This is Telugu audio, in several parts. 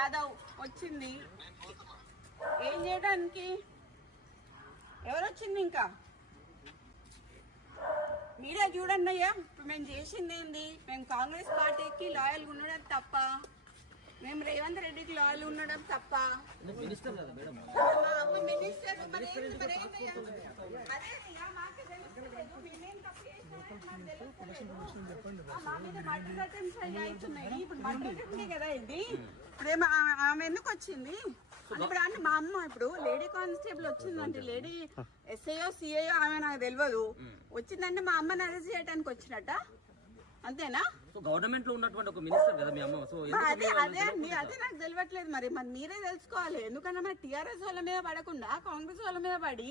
యాదవ్ వచ్చింది. ఏం చేయడానికి? ఎవరు వచ్చింది ఇంకా? మీరే చూడండి అయ్యా ఇప్పుడు మేము చేసింది ఏంది? మేము కాంగ్రెస్ పార్టీకి లాయల్గా ఉండడం తప్ప మేము రేవంత్ రెడ్డికి లాయల్ ఉండడం తప్ప. మా మీద అవుతున్నాయి. ఇప్పుడు అటెంప్టే కదా ఇది ఇప్పుడు ఏమ- ఆమె- ఎందుకు వచ్చింది? ఇప్పుడు అంటే మా అమ్మ ఇప్పుడు లేడీ కానిస్టేబుల్ వచ్చిందంటే లేడీ ఎస్ఐఓ సిఐఓ ఆమె నాకు తెలియదు వచ్చిందంటే మా అమ్మని అరెస్ట్ చేయడానికి వచ్చినట్ట? అంతేనా? గవర్నమెంట్లో ఉన్నటువంటి ఒక మినిస్టర్ కదా మీ అమ్మ. సో అదే అదే అండి అదే నాకు తెలియట్లేదు మరి. మరి మీరే తెలుసుకోవాలి. ఎందుకంటే మరి టిఆర్ఎస్ వాళ్ళ మీద పడకుండా కాంగ్రెస్ వాళ్ళ మీద పడి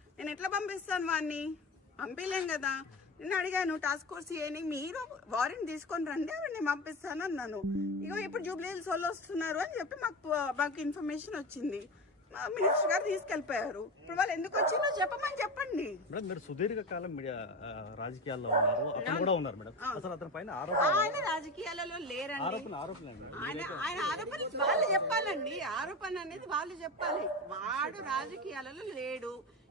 నేను ఎట్లా పంపిస్తాను వాడిని పంపించలేం కదా. నేను అడిగాను టాస్క్ ఫోర్స్ చేయని మీరు వారెంట్ తీసుకొని రండి నేను పంపిస్తాను అన్నాను. ఇగో ఇప్పుడు జూబ్లీ హిల్స్ వాళ్ళు వస్తున్నారు అని చెప్పి మాకు మాకు ఇన్ఫర్మేషన్ వచ్చింది. మినిస్టర్ గారు తీసుకెళ్ళిపోయారు ఇప్పుడు వాళ్ళు ఎందుకు వచ్చిందో చెప్పమని చెప్పండి. మేడం మీరు సుదీర్ఘ కాలం మీడియా ఆ, రాజకీయాల్లో ఉన్నారు. అతను కూడా ఉన్నారు మేడం. అసలు అతని పైన ఆయన రాజకీయాలలో లేరండి. ఆరోపణ ఆయన ఆయన ఆరోపణ వాళ్ళు చెప్పాలండి. ఆరోపణ అనేది వాళ్ళు చెప్పాలి. వాడు రాజకీయాలలో లేడు.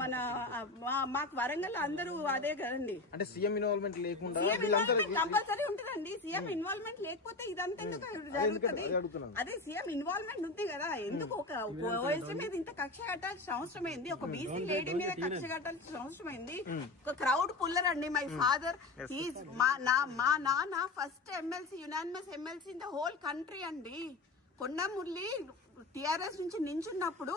మన మాకు వరంగల్ అందరూ అదే కదండి. అంటే సీఎం ఇన్వాల్వ్మెంట్ లేకుండా కంపల్సరీ ఉంటుందండి. సీఎం ఇన్వాల్వ్మెంట్ లేకపోతే ఇదంతా ఎందుకు జరుగుతుంది? అదే సీఎం ఇన్వాల్వ్మెంట్ ఉంది కదా. ఎందుకు ఒక ఓఎస్సీ మీద ఇంత కక్ష కట్టాల్సిన అవసరం ఏంది? ఒక బీసీ లేడీ మీద కక్ష కట్టాల్సిన అవసరం ఏంది? ఒక క్రౌడ్ పుల్లర్ అండి మై ఫాదర్ ఈజ్ మా నా మా నాన్న first MLC unanimous MLC in the whole country అండి. కొండ మురళి టిఆర్ఎస్ నుంచి నించున్నప్పుడు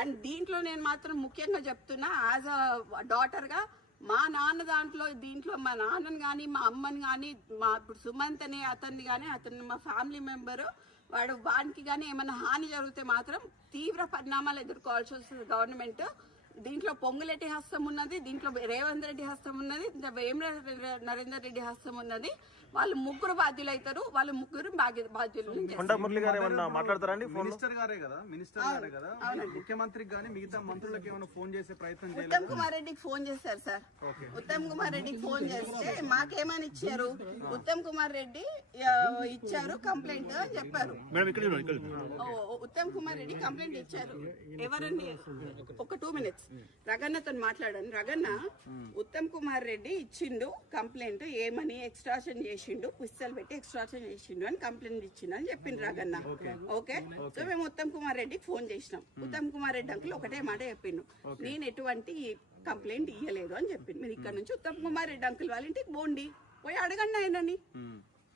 అండ్ దీంట్లో నేను మాత్రం ముఖ్యంగా చెప్తున్నా యాజ్ అ డాటర్గా మా నాన్న దాంట్లో దీంట్లో మా నాన్నని కానీ మా అమ్మని కానీ మా ఇప్పుడు సుమంత్ అనే అతన్ని కానీ అతను మా ఫ్యామిలీ మెంబరు వాడు వానికి కానీ ఏమైనా హాని జరిగితే మాత్రం తీవ్ర పరిణామాలు ఎదుర్కోవాల్సి వస్తుంది గవర్నమెంట్. దీంట్లో పొంగులెట్టి హస్తం ఉన్నది దీంట్లో రేవంత్ రెడ్డి హస్తం ఉన్నది ఇంకా నరేందర్ రెడ్డి హస్తం ఉన్నది. వాళ్ళు ముగ్గురు బాధ్యులు అవుతారు వాళ్ళు ముగ్గురు బాధ్య- బాధ్యులు కొండ మురళి గారు ఏమన్నా మాట్లాడతారండి మినిస్టర్ గారే కదా మినిస్టర్ గారే కదా. ముఖ్యమంత్రికి కానీ మిగతా మంత్రులకు ఏమైనా ఫోన్ చేసే ప్రయత్నం ఉత్తమ్ కుమార్ రెడ్డికి ఫోన్ చేశారు సార్. ఉత్తమ్ కుమార్ రెడ్డికి ఫోన్ చేస్తే మాకేమని ఇచ్చారు? ఉత్తమ్ కుమార్ రెడ్డి ఇచ్చారు కంప్లైంట్ అని చెప్పారు. ఉత్తమ్ కుమార్ రెడ్డి కంప్లైంట్ ఇచ్చారు. ఎవరండి ఒక టూ మినిట్స్. రగన్నతో మాట్లాడాను రగన్న ఉత్తమ్ కుమార్ రెడ్డి ఇచ్చిండు కంప్లైంట్ ఏమని? ఎక్స్ట్రాషన్ చేసిండు పుస్తలు పెట్టి ఎక్స్ట్రాషన్ చేసిండు అని కంప్లైంట్ ఇచ్చిండు అని చెప్పిండు రగన్న ఓకే. సో మేము ఉత్తమ్ కుమార్ రెడ్డికి ఫోన్ చేసినాం. ఉత్తమ్ కుమార్ రెడ్డి అంకుల్ ఒకటే మాట చెప్పిండు. నేను ఎటువంటి కంప్లైంట్ ఇయ్యలేదు అని చెప్పిండు. మీరు ఇక్కడ నుంచి ఉత్తమ్ కుమార్ రెడ్డి అంకుల్ వాళ్ళ ఇంటికి పోండి. పోయి అడగండి ఆయనని.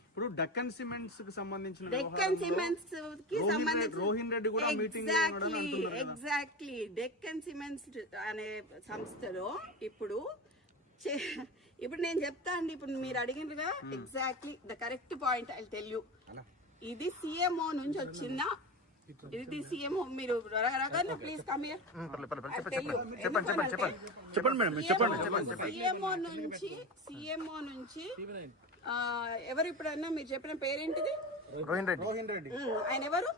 ఇప్పుడు డక్కన్ సిమెంట్స్కి సంబంధించిన డెక్కన్ సిమెంట్స్కి రోహిన్ సంబంధించి రెడ్డి- రోహిన్ రెడ్డి కూడా meeting exactly. Exactly Deccan cements అనే సంస్థలో ఇప్పుడు ఇప్పుడు నేను చెప్తా అండి ఇప్పుడు మీరు అడిగినగా exactly the correct point I tell you ఇది సిఎంఓ నుంచి వచ్చిన ఇది సిఎంఓ మీరు ప్లీజ్ కమ్ హియర్ సిఎంఓ నుంచి సిఎంఓ నుంచి ఆ, ఎవరు ఇప్పుడన్నా మీరు చెప్పిన పేరేంటిది? రోహిన్ రెడ్డి. రోహిన్ రెడ్డి. ఆయన ఎవరు?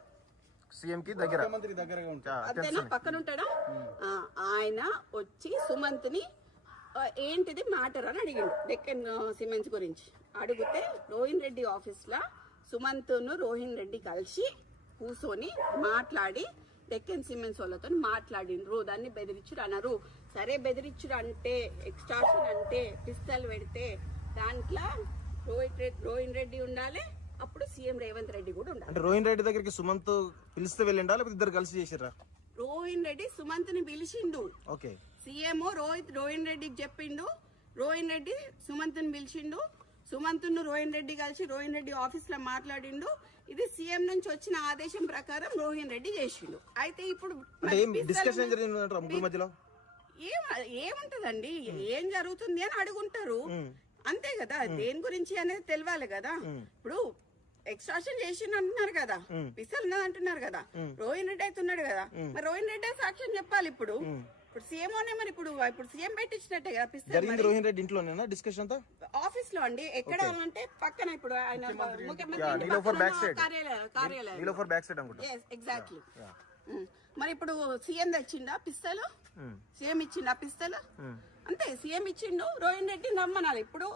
సీఎం కి దగ్గర. పక్కన ఉంటాడా? ఆ, ఆయన వచ్చి సుమంత్ని ఏంటిది మ్యాటర్ అని అడిగిండు. డెక్కన్ సిమెంట్స్ గురించి. అడిగితే రోహిన్ రెడ్డి ఆఫీస్లో సుమంత్ను రోహిన్ రెడ్డి కలిసి కూర్చొని మాట్లాడి డెక్కన్ సిమెంట్స్ వాళ్ళతో మాట్లాడిండ్రు దాన్ని బెదిరించుడు అన్నారు. సరే బెదిరించుడు అంటే ఎక్స్ట్రాషన్ అంటే పిస్తల్ పెడితే దాంట్లో రోహిత్ రెడ్డి రోహిన్ రెడ్డి ఉండాలి అప్పుడు సీఎం రేవంత్ రెడ్డి కూడా ఉండాలి. అంటే రోహిన్ రెడ్డి దగ్గరికి సుమంత్ పిలిస్తే వెళ్ళిండా లేకపోతే ఇద్దరు కలిసి చేసిర్రా? రోహిన్ రెడ్డి సుమంత్ని పిలిచిండు. ఓకే. సీఎం రోహిత్ రోహిన్ రెడ్డికి చెప్పిండు. రోహిన్ రెడ్డి సుమంత్ని పిలిచిండు. సుమంత్ను రోహిన్ రెడ్డి కలిసి రోహిన్ రెడ్డి ఆఫీస్లో మాట్లాడిండు. ఇది సీఎం నుంచి వచ్చిన ఆదేశం ప్రకారం రోహిన్ రెడ్డి చేసిండు. అయితే ఇప్పుడు ఏం ఏముంటదండి? ఏం జరుగుతుంది అని అడుగుంటారు. అంతే కదా? దేని గురించి అనేది తెలియాలి కదా? ఇప్పుడు ఎక్స్ట్రాషన్ చేసిండు అంటున్నారు కదా. పిసల్ అంటున్నారు కదా. రోహిన్ రెడ్డి అయితే ఉన్నాడు కదా. మరి రోహిన్ రెడ్డి సాక్ష్యం చెప్పాలి ఇప్పుడు. ఇప్పుడు సీఎం అనే మరి ఇప్పుడు ఇప్పుడు సీఎం పెట్టించినట్టే కదా పిస్తల్ జరిగింది రోహిన్ రెడ్డి ఇంట్లోనేనా డిస్కషన్ అంతా? ఆఫీస్లో అండి. ఎక్కడ అంటే పక్కన ఇప్పుడు ఆయన ముఖ్యమంత్రి ఇంటి నీలోఫర్ పక్కన back side. కార్యాలయం కార్యాలయం. నీలో ఫర్ బ్యాక్ సైడ్ అనుకుంటా. ఎగ్జాక్ట్లీ మరి ఇప్పుడు సీఎం తెచ్చిండా పిస్తలు? సీఎం ఇచ్చిండా పిస్తలు? అంతే సీఎం ఇచ్చిండు రోహిన్ రెడ్డి నమ్మనాలి. ఇప్పుడు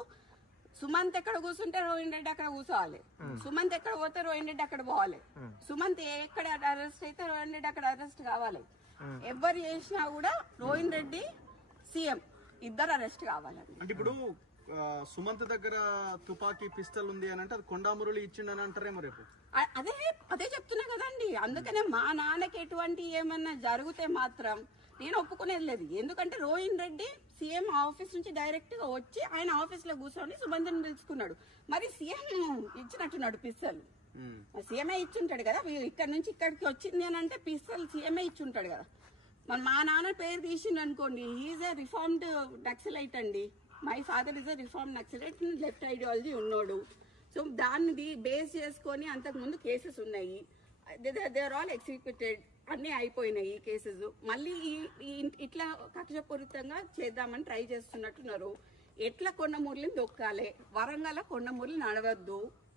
సుమంత్ ఎక్కడ కూర్చుంటే రోహిన్ రెడ్డి అక్కడ కూర్చోవాలి. సుమంత్ ఎక్కడ పోతే రోహిన్ రెడ్డి అక్కడ పోవాలి. సుమంత్ ఎక్కడ అరెస్ట్ అయితే రోహిన్ రెడ్డి అక్కడ అరెస్ట్ కావాలి. ఎవరు చేసినా కూడా రోహిన్ రెడ్డి సీఎం. ఇద్దరు అరెస్ట్ కావాలండి. అంటే ఇప్పుడు సుమంత్ దగ్గర తుపాకీ పిస్టల్ ఉంది అని అంటే అది కొండామురళి ఇచ్చిండని అంటారేమో రేపు. అదే అదే చెప్తున్నా కదండి. అందుకనే మా నాన్నకి ఎటువంటి ఏమన్నా జరిగితే మాత్రం నేను ఒప్పుకునేది లేదు. ఎందుకంటే రోహిన్ రెడ్డి సీఎం ఆఫీస్ నుంచి డైరెక్ట్గా వచ్చి ఆయన ఆఫీస్లో కూర్చొని సుబంధన్ పిలుచుకున్నాడు. మరి సీఎం ఇచ్చినట్టున్నాడు పిస్తల్. ఉమ్. సీఎంఏ ఇచ్చుంటాడు కదా ఇక్కడ నుంచి ఇక్కడికి వచ్చింది అని అంటే పిస్తల్ సీఎంఏ ఇచ్చుంటాడు కదా. మన మా నాన్న పేరు తీసిండు అనుకోండి ఈజ్ ఏ రిఫార్మ్డ్ నక్సలైట్ అండి. My father is a reform naxalite left ideology ఉన్నాడు. సో దాన్ని బేస్ చేసుకొని అంతకుముందు కేసెస్ ఉన్నాయి. దేర్ ఆల్ ఎగ్జిక్యూటెడ్ అన్నీ అయిపోయినాయి ఈ కేసెస్ మళ్ళీ ఈ- ఈ ఇట్లా కక్షపూరితంగా చేద్దామని ట్రై చేస్తున్నట్టున్నారు. ఎట్లా కొండ మురళిని దొక్కాలి? వరంగల్ కొండ మురళి నడవద్దు.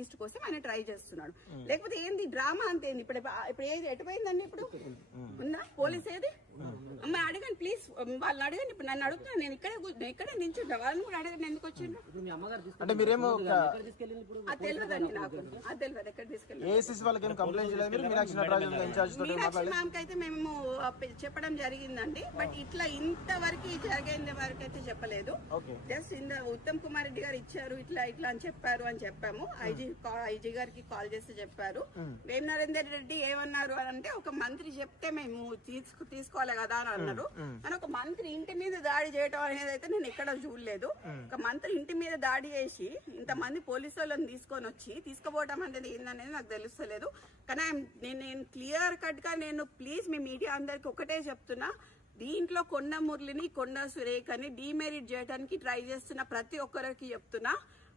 ఈస్ట్ కోసం ఆయన ట్రై చేస్తున్నాడు. లేకపోతే ఏంది డ్రామా అంతే ఏంది ఇప్పుడు ఇప్పుడు ఏది? ఎటుపోయిందండి ఇప్పుడు? ఉందా? పోలీస్ ఏది? అమ్మ అడగండి ప్లీజ్ వాళ్ళని అడగండి. ఇప్పుడు నన్ను అడుగుతున్నాను నేను ఇక్కడే నేను ఇక్కడే నించుంటా వాళ్ళని కూడా అడగండి ఎందుకు వచ్చిండ్రు? అంటే మీరేమో ఎక్కడ తీసుకెళ్ళింది ఇప్పుడు? అది తెలియదండి నాకు. అది తెలియదు ఎక్కడ తీసుకెళ్ళి మ్యామ్ అయితే మేము చెప్పడం జరిగిందండి. బట్ ఇట్లా ఇంతవరకు జరిగేంత వరకు అయితే చెప్పలేదు. ఓకే. జస్ట్ ఇంద ఉత్తమ్ కుమార్ రెడ్డి గారు ఇచ్చారు ఇట్లా ఇట్లా అని చెప్పారు అని చెప్పాము. ఐజీ ఐజీ గారికి కాల్ చేసి చెప్పారు. వేం నరేందర్ రెడ్డి ఏమన్నారు అని అంటే ఒక మంత్రి చెప్తే మేము తీసుకు తీసుకోవాలి కదా అని అన్నారు. అని ఒక మంత్రి ఇంటి మీద దాడి చేయడం అనేది అయితే నేను ఎక్కడ చూడలేదు. ఒక మంత్రి ఇంటి మీద దాడి చేసి ఇంతమంది పోలీసు వాళ్ళని తీసుకొని వచ్చి తీసుకుపోవడం అనేది ఏందనేది నాకు తెలుస్తలేదు. కానీ నేను నేను క్లియర్ కట్గా నేను ప్లీజ్ మీ మీడియా అందరికి ఒకటే చెప్తున్నా. దీంట్లో కొండ మురళిని కొండ సురేఖని డిమెరిట్ చేయడానికి ట్రై చేస్తున్న ప్రతి ఒక్కరికి చెప్తున్నా.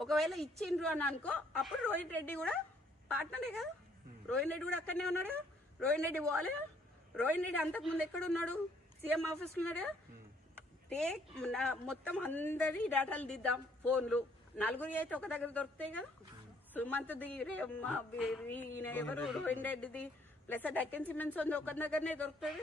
ఒకవేళ ఇచ్చిండ్రు అని అనుకో అప్పుడు రోహిత్ రెడ్డి కూడా పార్ట్నరే కదా. రోహిత్ రెడ్డి కూడా అక్కడనే ఉన్నాడు రోహిత్ రెడ్డి కదా. రోహిత్ రెడ్డి అంతకు ముందు ఎక్కడ ఉన్నాడు? సీఎం ఆఫీస్లో ఉన్నాడు టేక్ నా- మొత్తం అందరి డేటాలు దిద్దాం ఫోన్లు. నలుగురి అయితే ఒక దగ్గర దొరుకుతాయి కదా. సుమంత్ది ఈయన ఎవరు? రోహిన్ రెడ్డిది. ప్లస్ డక్కన్ సిమెంట్స్ ఉంది ఒక దగ్గరనే దొరుకుతుంది.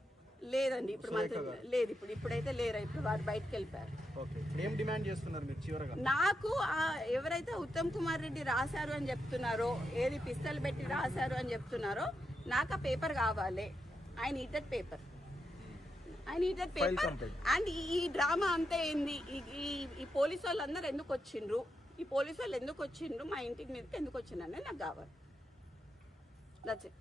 లేదండి ఇప్పుడు మంత్రి లేదు ఇప్పుడు ఇప్పుడైతే లేరా? ఇప్పుడు వారు బయటకు వెళ్ళిపోయారు. ఏం డిమాండ్ చేస్తున్నారు మీరు చివరగా? నాకు ఎవరైతే ఉత్తమ్ కుమార్ రెడ్డి రాశారు అని చెప్తున్నారో ఏది పిస్తల్ పెట్టి రాశారు అని చెప్తున్నారో నాకు ఆ పేపర్ కావాలి. Need that paper. Need that paper. And ఈ డ్రామా అంతా ఏంది? ఈ పోలీసు వాళ్ళందరూ ఎందుకు వచ్చిండ్రు? ఈ పోలీసు వాళ్ళు ఎందుకు వచ్చిండ్రు? మా ఇంటికి మీదకి ఎందుకు వచ్చిండ్రు అనేది నాకు కావాలి. That's it